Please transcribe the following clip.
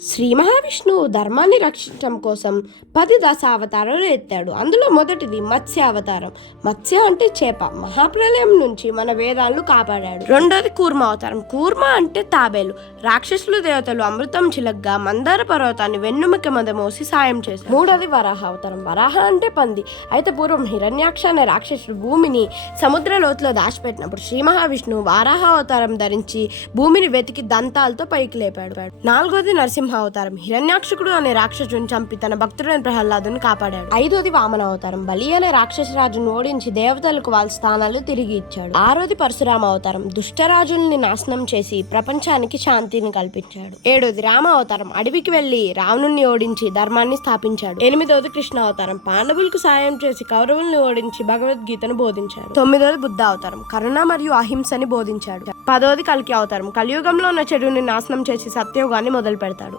శ్రీ మహావిష్ణువు ధర్మాన్ని రక్షించడం కోసం 10 దశావతారాలు ఎత్తాడు. అందులో మొదటిది మత్స్య అవతారం. మత్స్య అంటే చేప. మహాప్రలయం నుంచి మన వేదాలను కాపాడాడు. రెండోది కూర్మ అవతారం. కూర్మ అంటే తాబేలు. రాక్షసులు దేవతలు అమృతం చిలగ్గా మందార పర్వతాన్ని వెన్నుముక మీద మోసి సాయం చేశారు. మూడోది వరాహ అవతారం. వరాహ అంటే పంది. అయితే పూర్వం హిరణ్యాక్ష అనే రాక్షసుడు భూమిని సముద్ర లోతులో దాచిపెట్టినప్పుడు శ్రీ మహావిష్ణువు వరాహ అవతారం ధరించి భూమిని వెతికి దంతాలతో పైకి లేపాడు. నాలుగోది నరసింహ అవతారం. హిరణ్యాక్షకుడు అనే రాక్షసుని చంపి తన భక్తుడైన ప్రహ్లాదుని కాపాడాడు. ఐదోది వామన అవతారం. బలి అనే రాక్షస రాజును ఓడించి దేవతలకు వాళ్ళ స్థానాలు తిరిగి ఇచ్చాడు. ఆరోది పరశురామ అవతారం. దుష్టరాజుల్ని నాశనం చేసి ప్రపంచానికి శాంతిని కల్పించాడు. ఏడోది రామ అవతారం. అడవికి వెళ్లి రావణుణ్ణి ఓడించి ధర్మాన్ని స్థాపించాడు. ఎనిమిదోది కృష్ణ అవతారం. పాండవులకు సాయం చేసి కౌరవుల్ని ఓడించి భగవద్గీతను బోధించాడు. తొమ్మిదోది బుద్ధ అవతారం. కరుణ మరియు అహింసని బోధించాడు. పదోది కల్కి అవతారం. కలియుగంలో ఉన్న చెడుని నాశనం చేసి సత్యయుగాన్ని మొదలు పెడతాడు.